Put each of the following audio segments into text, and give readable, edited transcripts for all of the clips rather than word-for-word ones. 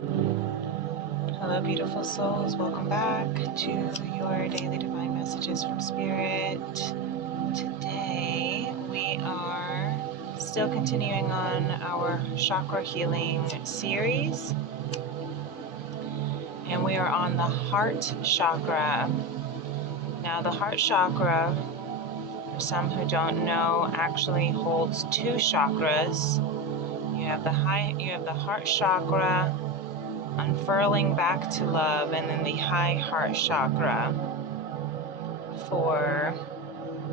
Hello, beautiful souls. Welcome back to your daily divine messages from Spirit. Today, we are still continuing on our chakra healing series, and we are on the Heart Chakra. Now, the Heart Chakra, for some who don't know, actually holds two chakras. You have the Heart Chakra, unfurling back to love, and then the high heart chakra for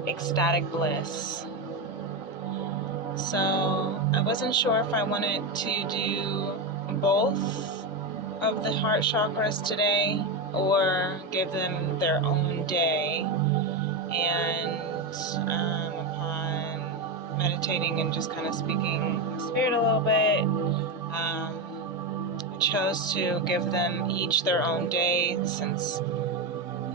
ecstatic bliss. So I wasn't sure if I wanted to do both of the heart chakras today or give them their own day. And upon meditating and just kind of speaking Spirit a little bit, I chose to give them each their own day since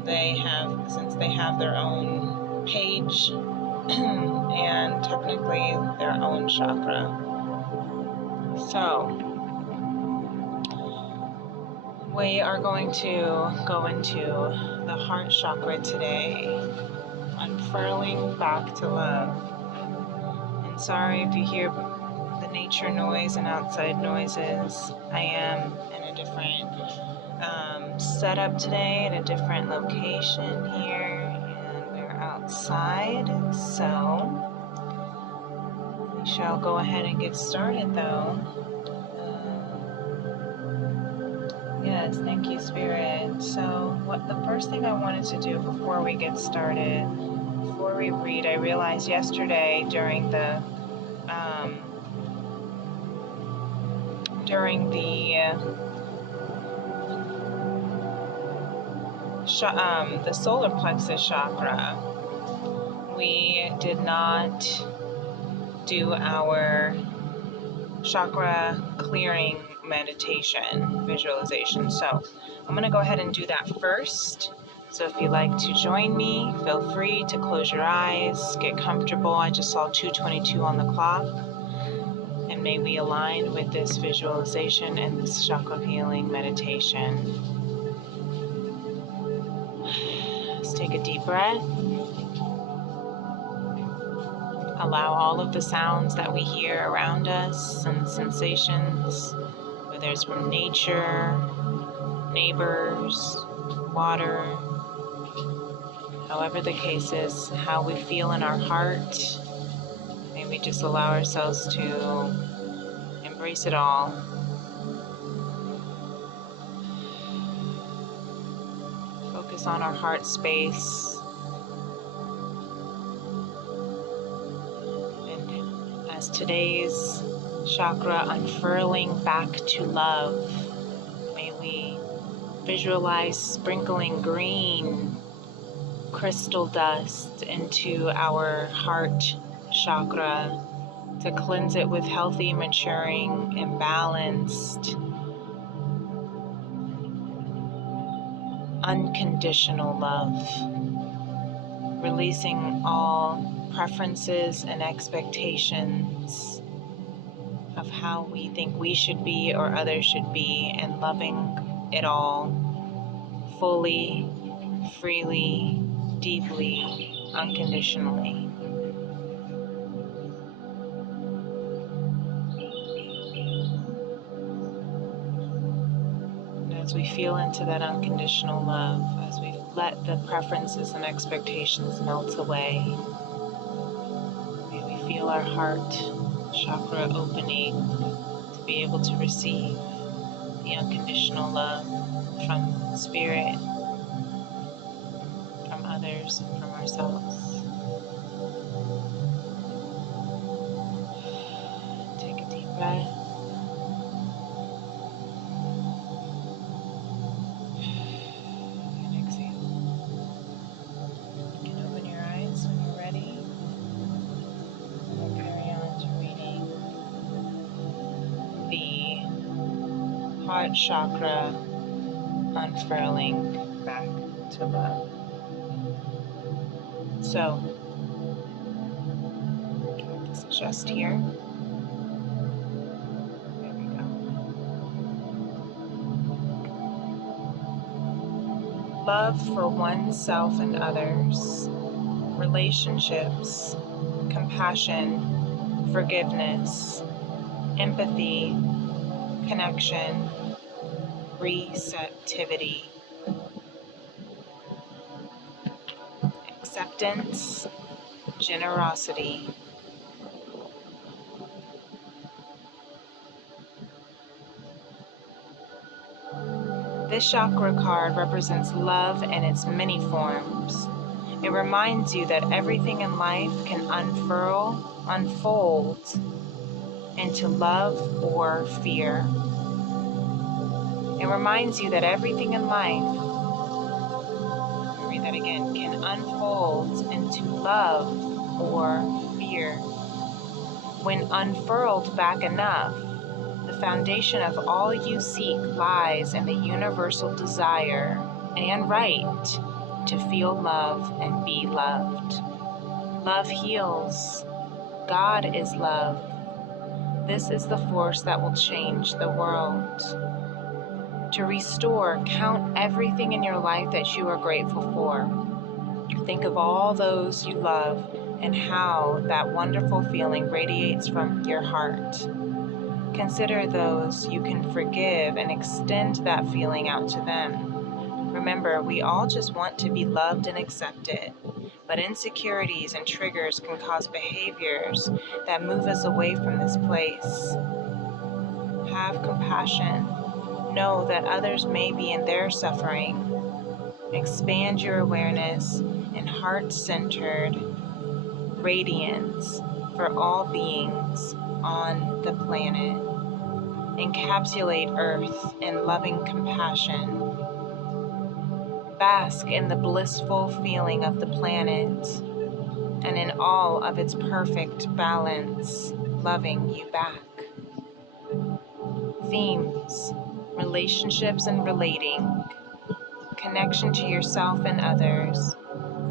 they have their own page and technically their own chakra. So we are going to go into the heart chakra today, unfurling back to love. And sorry if you hear the nature noise and outside noises. I am in a different setup today at a different location here, and we're outside, so we shall go ahead and get started though. Yes, thank you, Spirit. So the first thing I wanted to do before we get started, before we read, I realized yesterday during the solar plexus chakra, we did not do our chakra clearing meditation visualization. So I'm going to go ahead and do that first. So if you'd like to join me, feel free to close your eyes, get comfortable. I just saw 2:22 on the clock. And may we align with this visualization and this chakra healing meditation. Let's take a deep breath. Allow all of the sounds that we hear around us and the sensations, whether it's from nature, neighbors, water, however the case is, how we feel in our heart. May we just allow ourselves to embrace it all. Focus on our heart space. As today's chakra unfurling back to love, may we visualize sprinkling green crystal dust into our heart chakra to cleanse it with healthy, maturing, and balanced, unconditional love, releasing all preferences and expectations of how we think we should be or others should be, and loving it all fully, freely, deeply, unconditionally. And as we feel into that unconditional love, as we let the preferences and expectations melt away, may we feel our heart chakra opening to be able to receive the unconditional love from Spirit, from others, and from ourselves. Take a deep breath. And exhale. You can open your eyes when you're ready. We'll carry on to reading the Heart Chakra, unfurling back to love. So, this is just here. There we go. love for oneself and others, relationships, compassion, forgiveness, empathy, connection, receptivity, acceptance, generosity. This chakra card represents love in its many forms. It reminds you that everything in life can unfold into love or fear. It reminds you that everything in life, I'll read that again, can unfold into love or fear. When unfurled back enough, the foundation of all you seek lies in the universal desire and right to feel love and be loved. Love heals. God is love. This is the force that will change the world. To restore, count everything in your life that you are grateful for. Think of all those you love and how that wonderful feeling radiates from your heart. Consider those you can forgive and extend that feeling out to them. Remember, we all just want to be loved and accepted, but insecurities and triggers can cause behaviors that move us away from this place. Have compassion. Know that others may be in their suffering. Expand your awareness and heart-centered radiance for all beings on the planet. Encapsulate Earth in loving compassion. Bask in the blissful feeling of the planet and in all of its perfect balance, loving you back. Themes: relationships and relating, connection to yourself and others,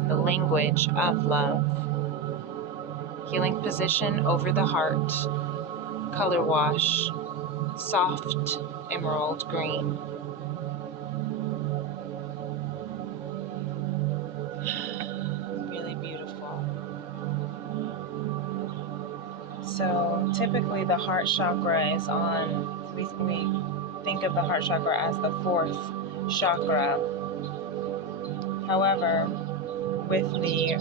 the language of love, healing position over the heart, color wash, soft emerald green. Really beautiful. So typically the heart chakra is on, we think of the heart chakra as the fourth chakra. However, with the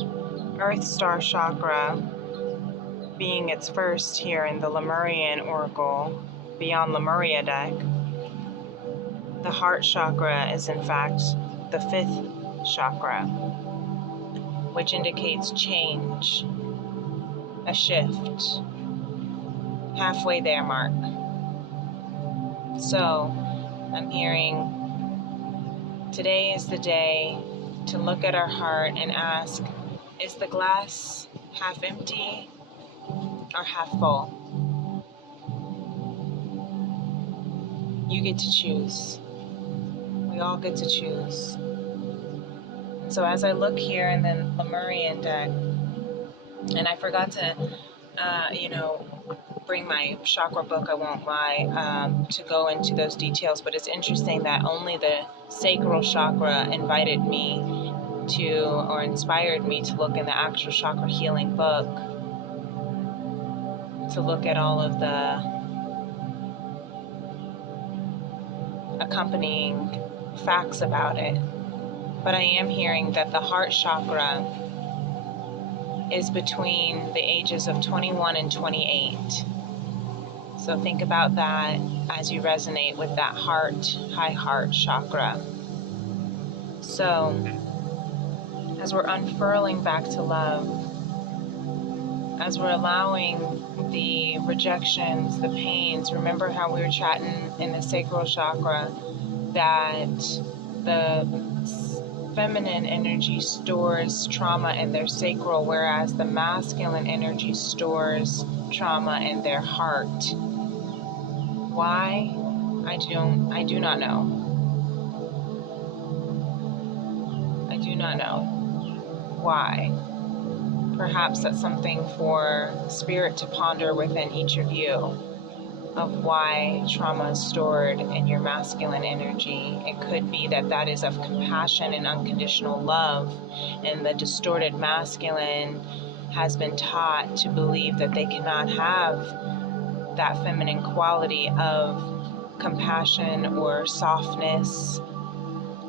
Earth Star chakra being its first here in the Lemurian Oracle, Beyond Lemuria deck, the heart chakra is in fact the fifth chakra, which indicates change, a shift, halfway there mark. So I'm hearing today is the day to look at our heart and ask, is the glass half empty or half full? You get to choose. We all get to choose. So as I look here in the Lemurian deck, and I forgot to, bring my chakra book, I won't lie, to go into those details, but it's interesting that only the sacral chakra invited me to, or inspired me to look in the actual chakra healing book, to look at all of the accompanying facts about it. But I am hearing that the heart chakra is between the ages of 21 and 28. So think about that as you resonate with that heart, high heart chakra. So as we're unfurling back to love, as we're allowing the rejections, the pains, remember how we were chatting in the sacral chakra that the feminine energy stores trauma in their sacral, whereas the masculine energy stores trauma in their heart. Why? I do not know. I do not know why. Perhaps that's something for spirit to ponder within each of you. of why trauma is stored in your masculine energy. It could be that that is of compassion and unconditional love, and the distorted masculine has been taught to believe that they cannot have that feminine quality of compassion or softness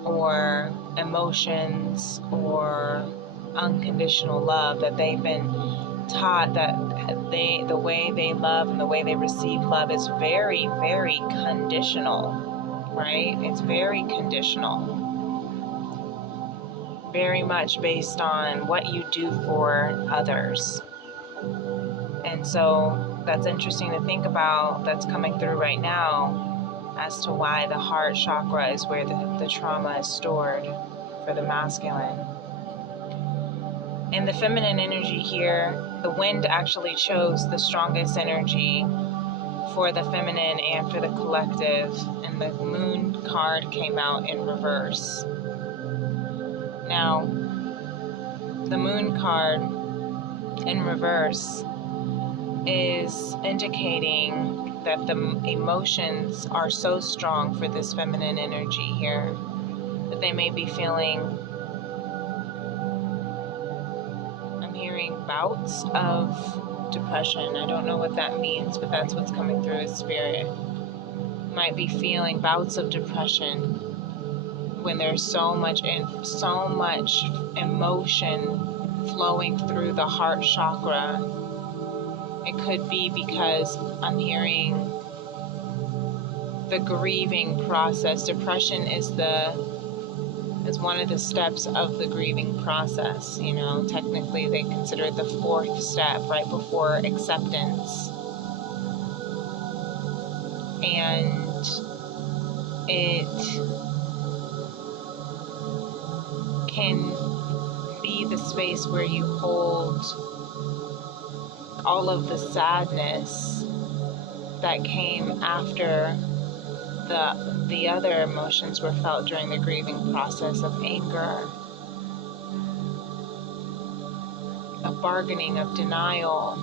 or emotions or unconditional love, that they've been taught that the way they love and the way they receive love is very, very conditional, right? It's very conditional, very much based on what you do for others. And so that's interesting to think about, that's coming through right now, as to why the heart chakra is where the trauma is stored for the masculine. In the feminine energy here, the wind actually chose the strongest energy for the feminine and for the collective, and the moon card came out in reverse. Now, the moon card in reverse is indicating that the emotions are so strong for this feminine energy here that they may be feeling, bouts of depression. I don't know what that means, but that's what's coming through his spirit. Might be feeling bouts of depression when there's so much emotion flowing through the heart chakra. It could be because I'm hearing the grieving process. Depression is one of the steps of the grieving process. You know, technically they consider it the fourth step, right before acceptance. And it can be the space where you hold all of the sadness that came after the other emotions were felt during the grieving process of anger, of bargaining, of denial,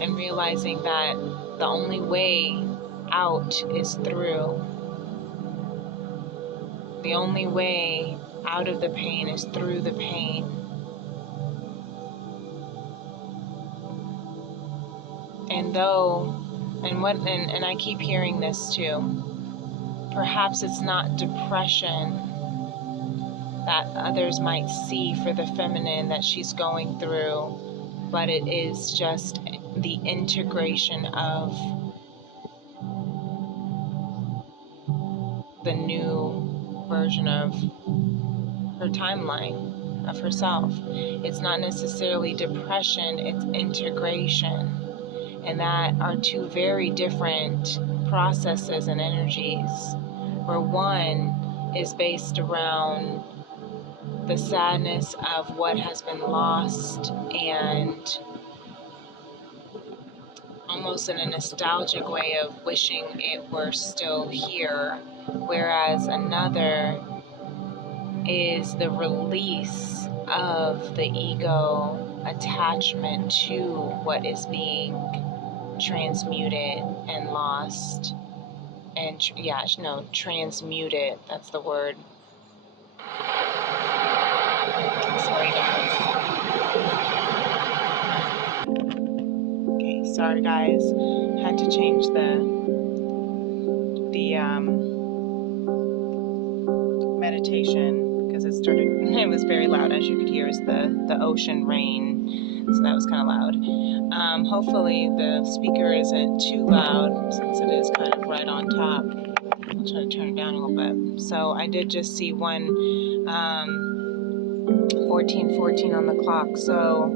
and realizing that the only way out is through. The only way out of the pain is through the pain. And I keep hearing this too. Perhaps it's not depression that others might see for the feminine that she's going through, but it is just the integration of the new version of her timeline, of herself. It's not necessarily depression, it's integration. And that are two very different processes and energies, where one is based around the sadness of what has been lost and almost in a nostalgic way of wishing it were still here, whereas another is the release of the ego attachment to what is being transmuted and lost. And transmuted, that's the word. Sorry guys. Okay, sorry guys. Had to change the meditation because it was very loud, as you could hear. Is the ocean rain, so that was kind of loud. Hopefully the speaker isn't too loud since it is kind of right on top. I'll try to turn it down a little bit. So I did just see 14:14 on the clock. So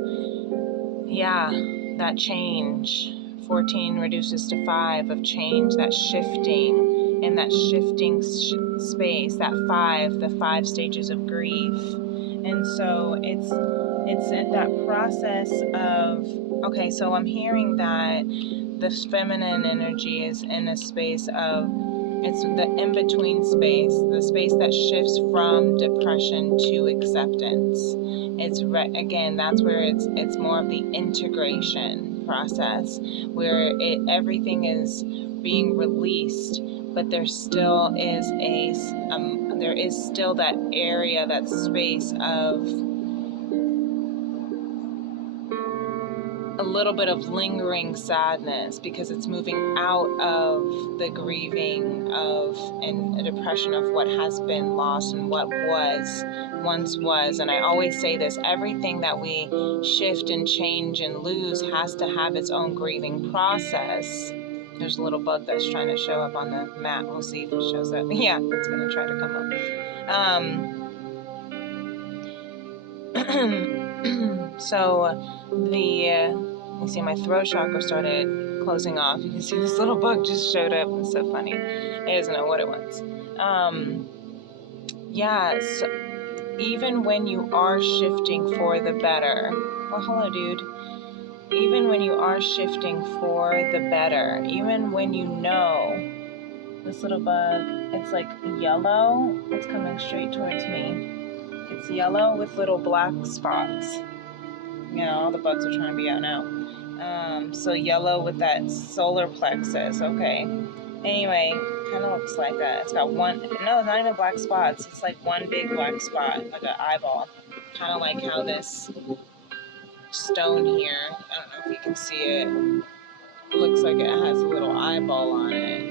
yeah, that change. 14 reduces to 5 of change, that shifting, and that shifting space, that the 5 stages of grief. And so it's that process of, okay, so I'm hearing that the feminine energy is in a space of, it's the in-between space, the space that shifts from depression to acceptance. Again, that's where it's more of the integration process where everything is being released, but there still is that area, that space of a little bit of lingering sadness, because it's moving out of the grieving of and a depression of what has been lost and what once was. And I always say this, everything that we shift and change and lose has to have its own grieving process. There's a little bug that's trying to show up on the mat. We'll see if it shows up. Yeah, it's going to try to come up. So you see my throat chakra started closing off. You can see this little bug just showed up. It's so funny. It doesn't know what it wants. So even when you are shifting for the better, well, hello, dude. Even when you are shifting for the better, even when you know this little bug, it's like yellow, it's coming straight towards me. It's yellow with little black spots. You know, all the bugs are trying to be out now. So yellow with that solar plexus. Okay. Anyway, kind of looks like that. It's got no, it's not even black spots. It's like one big black spot, like an eyeball. Kind of like how this stone here, I don't know if you can see it, looks like it has a little eyeball on it.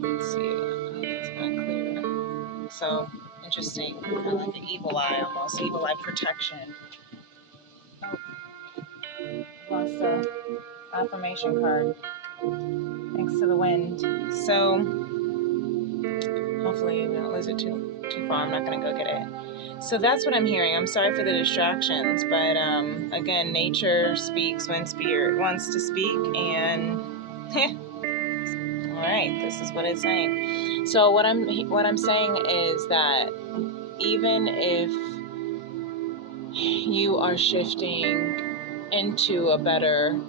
Let's see it. It's not clear. So interesting. Kind of like an evil eye almost. Evil eye protection. Lost the affirmation card. Thanks to the wind. So hopefully we don't lose it too far. I'm not going to go get it. So that's what I'm hearing. I'm sorry for the distractions, but again, nature speaks when spirit wants to speak, and all right, this is what it's saying. So what I'm saying is that even if you are shifting into a better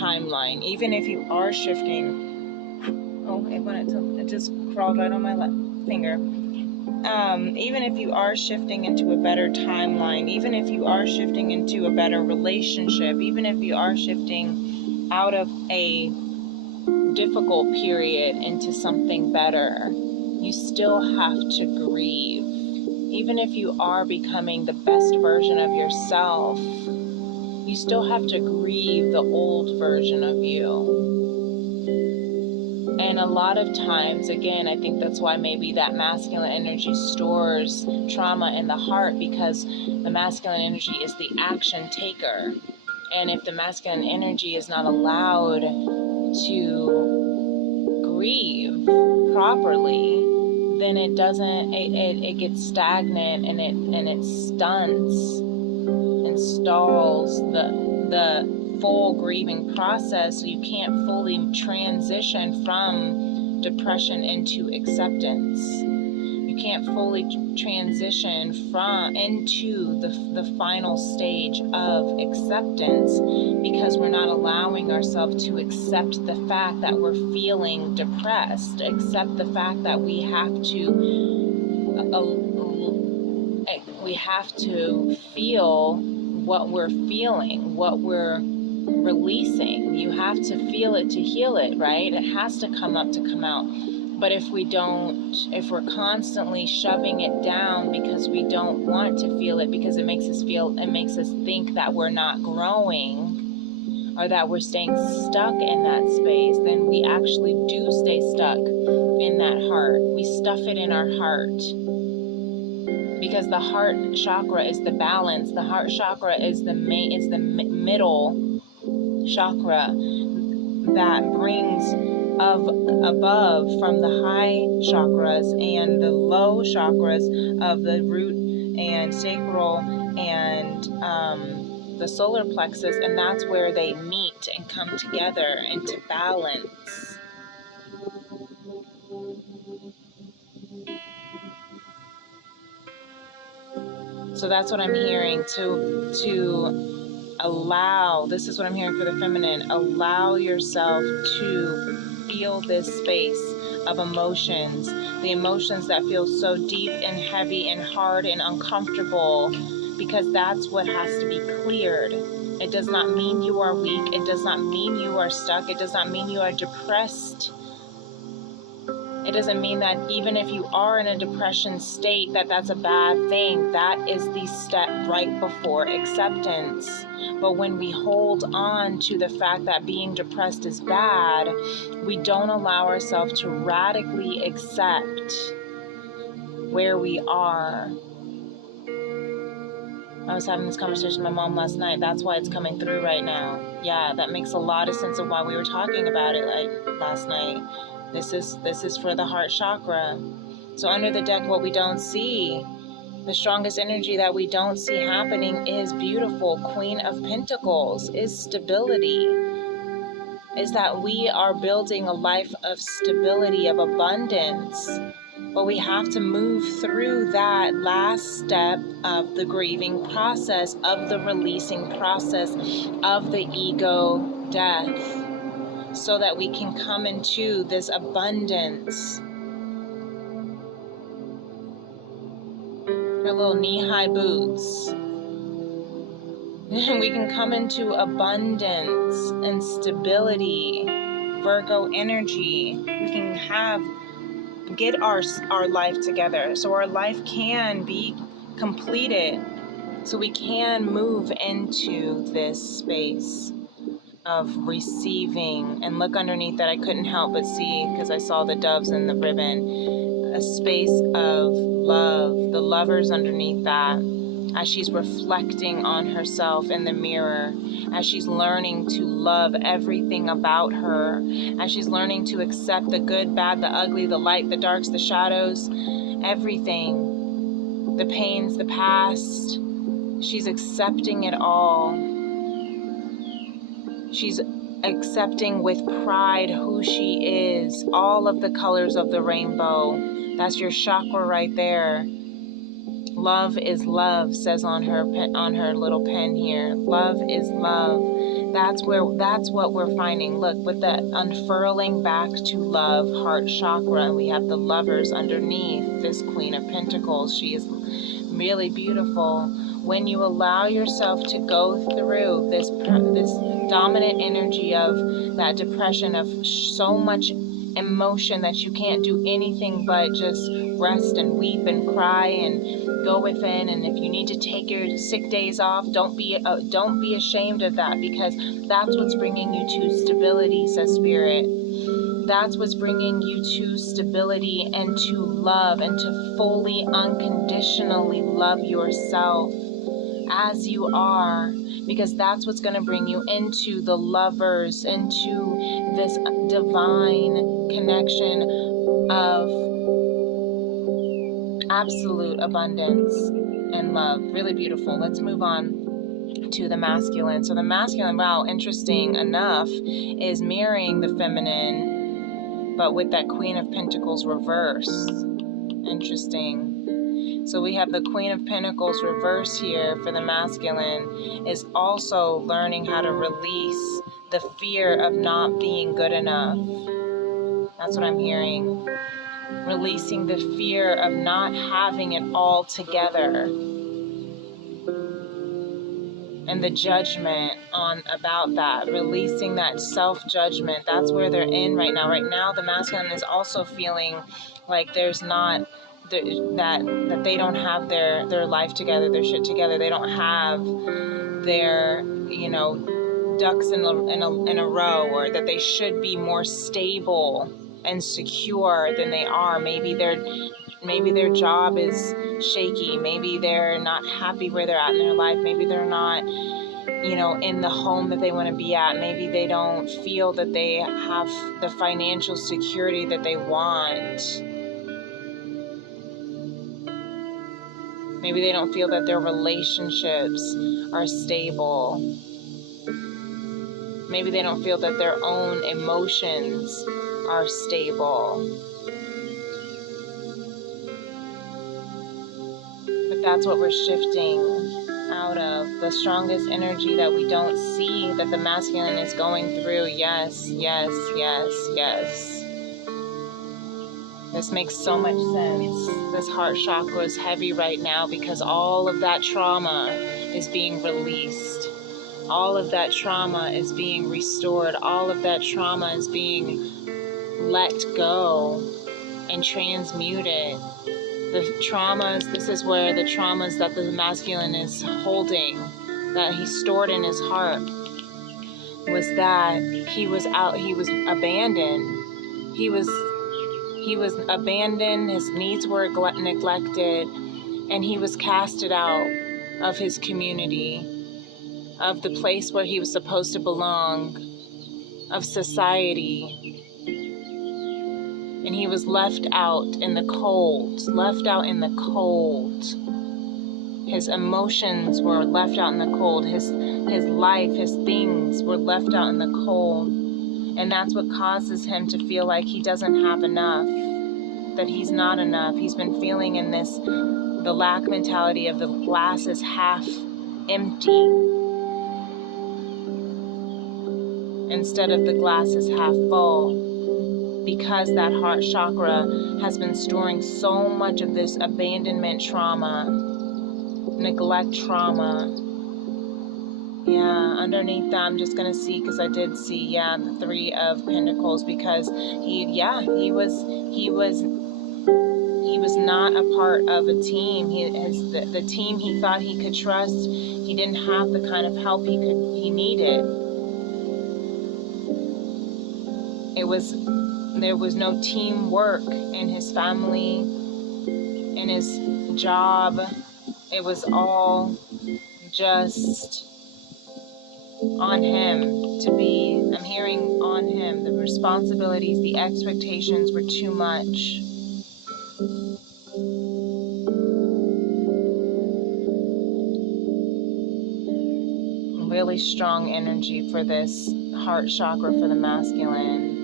timeline, even if you are shifting, it just crawled right on my finger. Even if you are shifting into a better timeline, even if you are shifting into a better relationship, even if you are shifting out of a difficult period into something better, you still have to grieve. Even if you are becoming the best version of yourself, you still have to grieve the old version of you. And a lot of times, again, I think that's why maybe that masculine energy stores trauma in the heart, because the masculine energy is the action taker. And if the masculine energy is not allowed to grieve properly, then it gets stagnant, and it stunts and stalls the full grieving process, so you can't fully transition from depression into acceptance. You can't fully transition into the final stage of acceptance, because we're not allowing ourselves to accept the fact that we're feeling depressed, accept the fact that we have to feel what we're feeling, what we're releasing. You have to feel it to heal it, right? It has to come up to come out. But if we're constantly shoving it down because we don't want to feel it, because it makes us think that we're not growing, or that we're staying stuck in that space, then we actually do stay stuck in that heart. We stuff it in our heart. Because the heart chakra is the balance. The heart chakra is the middle chakra that brings above from the high chakras and the low chakras of the root and sacral and the solar plexus, and that's where they meet and come together into balance. So that's what I'm hearing, to allow, this is what I'm hearing for the feminine, allow yourself to feel this space of emotions, the emotions that feel so deep and heavy and hard and uncomfortable, because that's what has to be cleared. It does not mean you are weak. It does not mean you are stuck. It does not mean you are depressed. It doesn't mean that even if you are in a depression state, that that's a bad thing. That is the step right before acceptance. But when we hold on to the fact that being depressed is bad, we don't allow ourselves to radically accept where we are. I was having this conversation with my mom last night. That's why it's coming through right now. Yeah, that makes a lot of sense of why we were talking about it like last night. This is for the heart chakra. So under the deck, what we don't see, the strongest energy that we don't see happening is beautiful. Queen of Pentacles is stability. Is that we are building a life of stability, of abundance. But we have to move through that last step of the grieving process, of the releasing process, of the ego death, so that we can come into this abundance. Her little knee-high boots. We can come into abundance and stability, Virgo energy. We can get our life together, so our life can be completed, so we can move into this space of receiving. And look underneath that, I couldn't help but see, because I saw the doves and the ribbon, a space of love, the lovers underneath that, as she's reflecting on herself in the mirror, as she's learning to love everything about her, as she's learning to accept the good, bad, the ugly, the light, the darks, the shadows, everything, the pains, the past. She's accepting it all. She's accepting with pride who she is, all of the colors of the rainbow. That's your chakra right there. Love is love, says on her little pen here. Love is love. That's what we're finding. Look, with that unfurling back to love, heart chakra, we have the lovers underneath this Queen of Pentacles. She is really beautiful. When you allow yourself to go through this dominant energy of that depression, of so much emotion that you can't do anything but just rest and weep and cry and go within, and if you need to take your sick days off, don't be ashamed of that, because that's what's bringing you to stability, says Spirit. That's what's bringing you to stability and to love, and to fully unconditionally love yourself as you are, because that's what's going to bring you into the lovers, into this divine connection of absolute abundance and love. Really beautiful. Let's move on to the masculine. So the masculine, wow, interesting enough, is mirroring the feminine, but with that Queen of Pentacles reverse. Interesting. So we have the Queen of Pentacles reverse here for the masculine, is also learning how to release the fear of not being good enough. That's what I'm hearing. Releasing the fear of not having it all together, and the judgment about that, releasing that self-judgment. That's where they're in right now. Right now, the masculine is also feeling like there's not that they don't have their life together, their shit together. They don't have their ducks in a row, or that they should be more stable and secure than they are. Maybe their job is shaky. Maybe they're not happy where they're at in their life. Maybe they're not in the home that they want to be at. Maybe they don't feel that they have the financial security that they want. Maybe they don't feel that their relationships are stable. Maybe they don't feel that their own emotions are stable. But that's what we're shifting out of. The strongest energy that we don't see, that the masculine is going through. Yes, yes, yes, yes. This makes so much sense. This heart chakra is heavy right now because all of that trauma is being released. All of that trauma is being restored. All of that trauma is being let go and transmuted. The traumas, this is where the traumas that the masculine is holding, that he stored in his heart, was that he was abandoned. He was abandoned, his needs were neglected, and he was casted out of his community, of the place where he was supposed to belong, of society. And he was left out in the cold, His emotions were left out in the cold. His life, his things were left out in the cold. And that's what causes him to feel like he doesn't have enough, that he's not enough. He's been feeling in the lack mentality of the glass is half empty instead of the glass is half full. Because that heart chakra has been storing so much of this abandonment trauma, neglect trauma. Yeah, underneath that, I'm just going to see, because I did see, the 3 of Pentacles, because he was not a part of a team. The team he thought he could trust, he didn't have the kind of help he needed. There was no teamwork in his family, in his job. It was all just on him I'm hearing on him. The responsibilities, the expectations were too much. Really strong energy for this heart chakra for the masculine.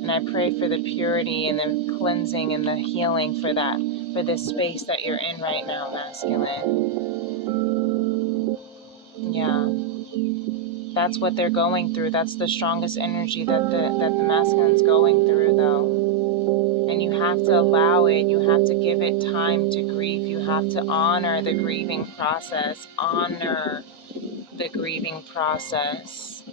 And I pray for the purity and the cleansing and the healing for this space that you're in right now, masculine. Yeah. That's what they're going through. That's the strongest energy that the masculine's going through, though. And you have to allow it. You have to give it time to grieve. You have to honor the grieving process. Honor the grieving process.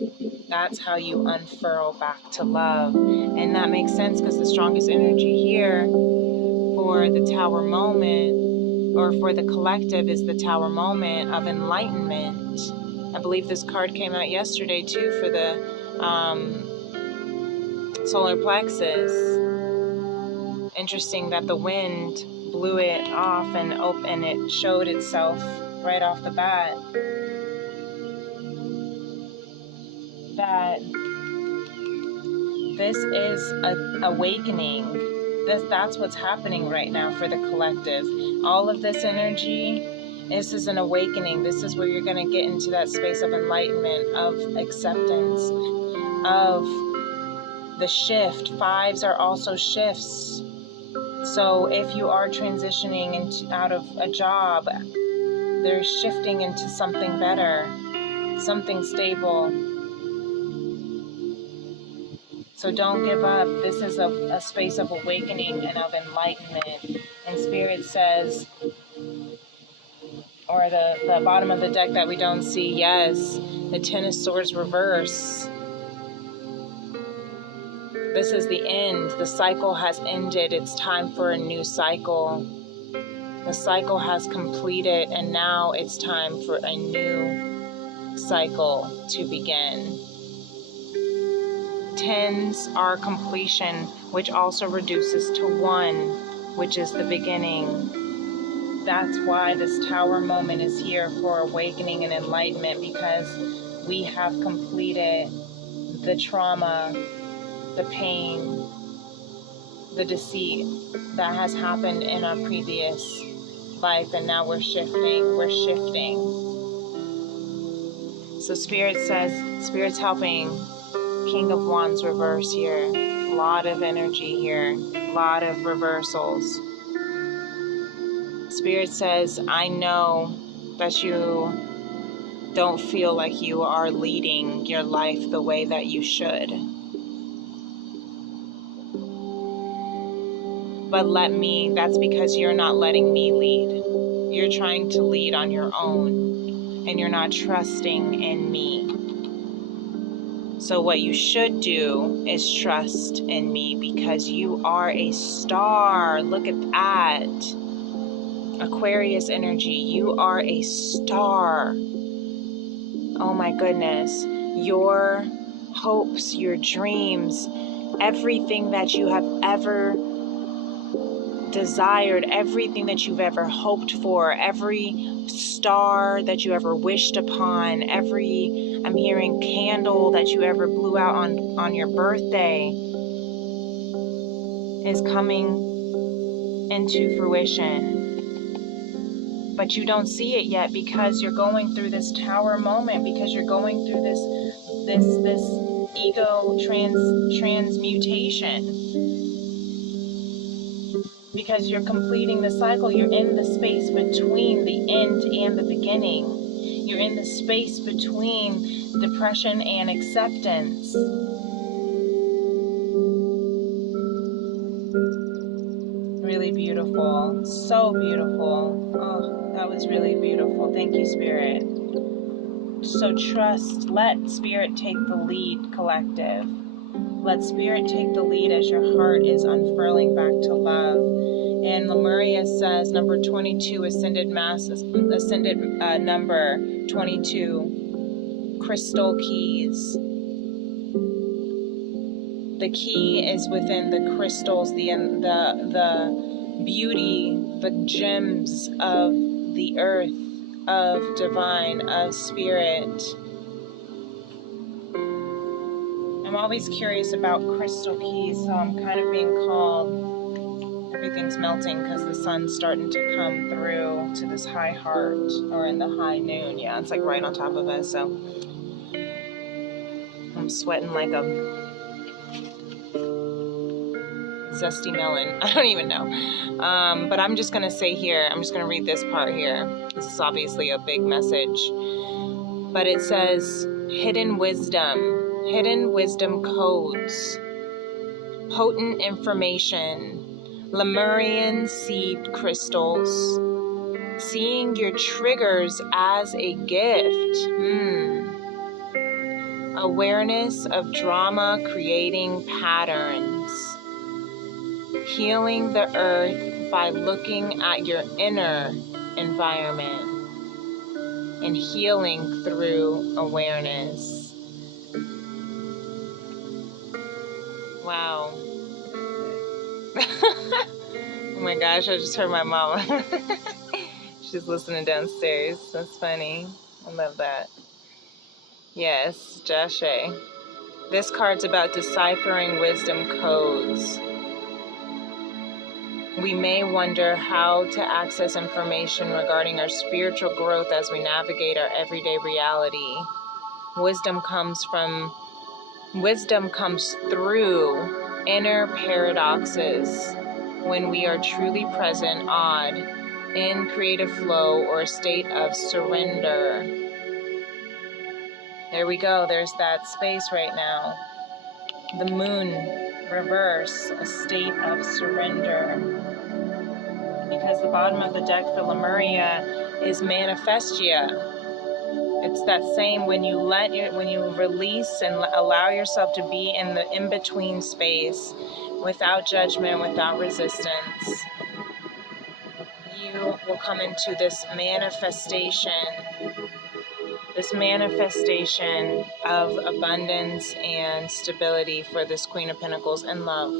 That's how you unfurl back to love. And that makes sense because the strongest energy here for the Tower moment, or for the collective, is the Tower moment of enlightenment. I believe this card came out yesterday too for the solar plexus. Interesting that the wind blew it off and it showed itself right off the bat. That this is an awakening. That's what's happening right now for the collective. All of this energy, this is an awakening. This is where you're going to get into that space of enlightenment, of acceptance, of the shift. 5s are also shifts. So if you are transitioning out of a job, they're shifting into something better, something stable. So don't give up. This is a space of awakening and of enlightenment. And Spirit says, or the bottom of the deck that we don't see, yes, the 10 of Swords reverse. This is the end. The cycle has ended. It's time for a new cycle. The cycle has completed, and now it's time for a new cycle to begin. 10s are completion, which also reduces to 1, which is the beginning. That's why this Tower moment is here, for awakening and enlightenment, because we have completed the trauma, the pain, the deceit that has happened in our previous life, and now we're shifting. So Spirit's helping. King of Wands reverse here. A lot of energy here. A lot of reversals. Spirit says, I know that you don't feel like you are leading your life the way that you should. but that's because you're not letting me lead. You're trying to lead on your own, and you're not trusting in me. So what you should do is trust in me, because you are a star. Look at that. Aquarius energy, you are a star. Oh my goodness. Your hopes, your dreams, everything that you have ever desired, everything that you've ever hoped for, every star that you ever wished upon, I'm hearing candle that you ever blew out on your birthday is coming into fruition. But you don't see it yet because you're going through this tower moment, because you're going through this ego transmutation. Because you're completing the cycle, you're in the space between the end and the beginning. You're in the space between depression and acceptance. Really beautiful. So beautiful. Oh, that was really beautiful. Thank you, Spirit. So trust, let Spirit take the lead, collective. Let Spirit take the lead as your heart is unfurling back to love. And Lemuria says, number 22, ascended number 22, crystal keys. The key is within the crystals, the beauty, the gems of the earth, of divine, of spirit. I'm always curious about crystal keys, so I'm kind of being called. Everything's melting because the sun's starting to come through to this high heart, or in the high noon. Yeah, it's like right on top of us, so I'm sweating like a zesty melon. I don't even know. But I'm just going to say here, I'm just going to read this part here. This is obviously a big message. But it says, hidden wisdom codes, potent information, Lemurian seed crystals, seeing your triggers as a gift. Awareness of drama creating patterns. Healing the earth by looking at your inner environment and healing through awareness. Wow. Oh my gosh, I just heard my mom. She's listening downstairs. That's funny. I love that. Yes, Jashe. This card's about deciphering wisdom codes. We may wonder how to access information regarding our spiritual growth as we navigate our everyday reality. Wisdom comes through inner paradoxes when we are truly present, awed, in creative flow, or a state of surrender. There we go. There's that space right now. The moon reverse, a state of surrender. Because the bottom of the deck for Lemuria is Manifestia. It's that same when you release and allow yourself to be in the in-between space without judgment, without resistance. You will come into this manifestation of abundance and stability for this Queen of Pentacles and love.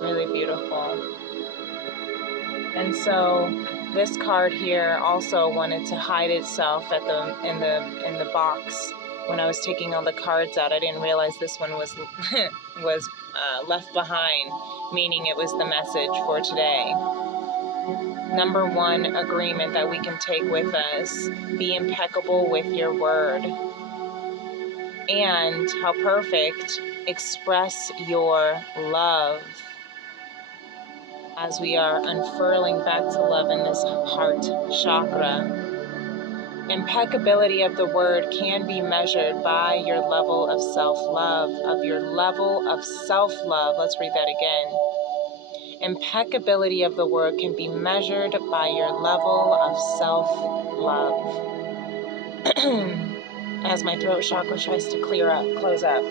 Really beautiful. And so this card here also wanted to hide itself in the box. When I was taking all the cards out, I didn't realize this one was left behind, meaning it was the message for today. Number one agreement that we can take with us: be impeccable with your word. And how perfect, express your love. As we are unfurling back to love in this heart chakra. Impeccability of the word can be measured by your level of self-love, Let's read that again. impeccability of the work can be measured by your level of self-love. As my throat chakra tries to close up.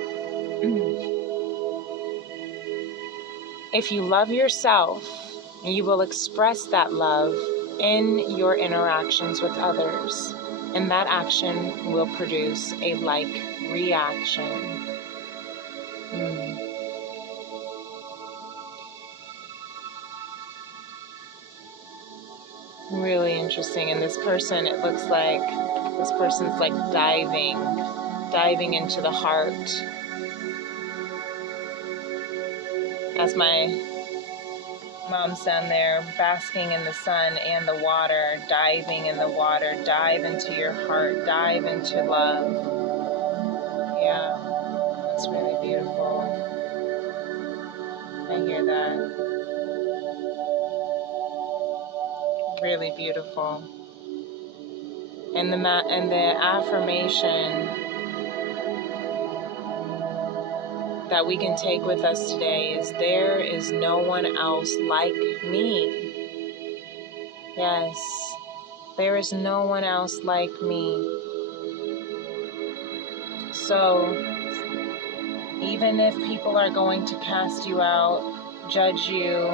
If you love yourself, you will express that love in your interactions with others, and that action will produce a like reaction. Really interesting. And this person, it looks like this person's like diving into the heart. As my mom's down there basking in the sun and the water, diving in the water, dive into your heart, dive into love. Yeah, that's really beautiful. I hear that. Really beautiful. And the affirmation that we can take with us today is, there is no one else like me. Yes, there is no one else like me. So even if people are going to cast you out, judge you,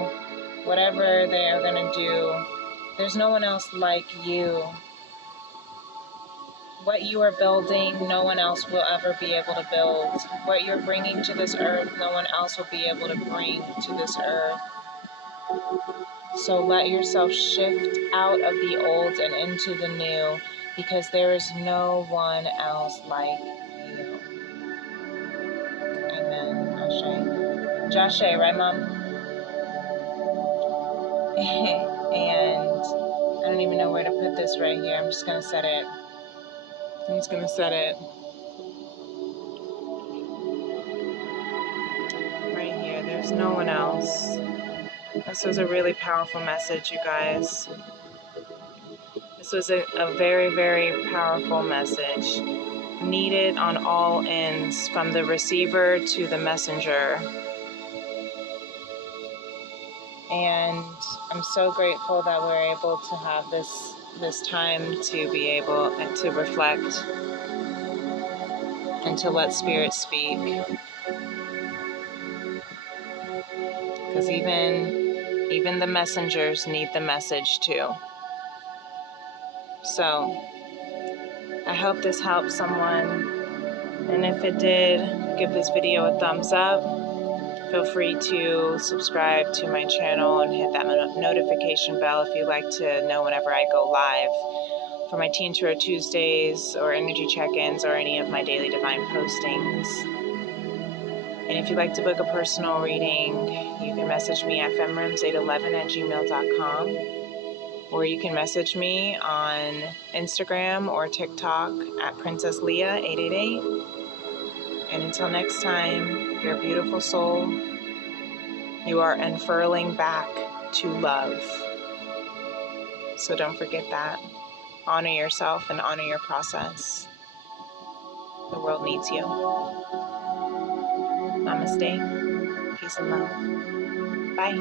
whatever they're going to do, there's no one else like you. What you are building, no one else will ever be able to build. What you're bringing to this earth, no one else will be able to bring to this earth. So let yourself shift out of the old and into the new, because there is no one else like you. Amen. Ashe. Jashe, right, Mom? And I don't even know where to put this right here. I'm just going to set it. I'm just going to set it right here. There's no one else. This was a really powerful message, you guys. This was a very, very powerful message. Needed on all ends, from the receiver to the messenger. And I'm so grateful that we're able to have this time to be able to reflect and to let Spirit speak. Because even the messengers need the message too. So I hope this helped someone. And if it did, give this video a thumbs up. Feel free to subscribe to my channel and hit that notification bell if you'd like to know whenever I go live for my Teen Tarot Tuesdays or energy check-ins or any of my daily divine postings. And if you'd like to book a personal reading, you can message me at femrims811@gmail.com, or you can message me on Instagram or TikTok at PrincessLeah888. And until next time, you're a beautiful soul. You are unfurling back to love. So don't forget that. Honor yourself and honor your process. The world needs you. Namaste. Peace and love. Bye.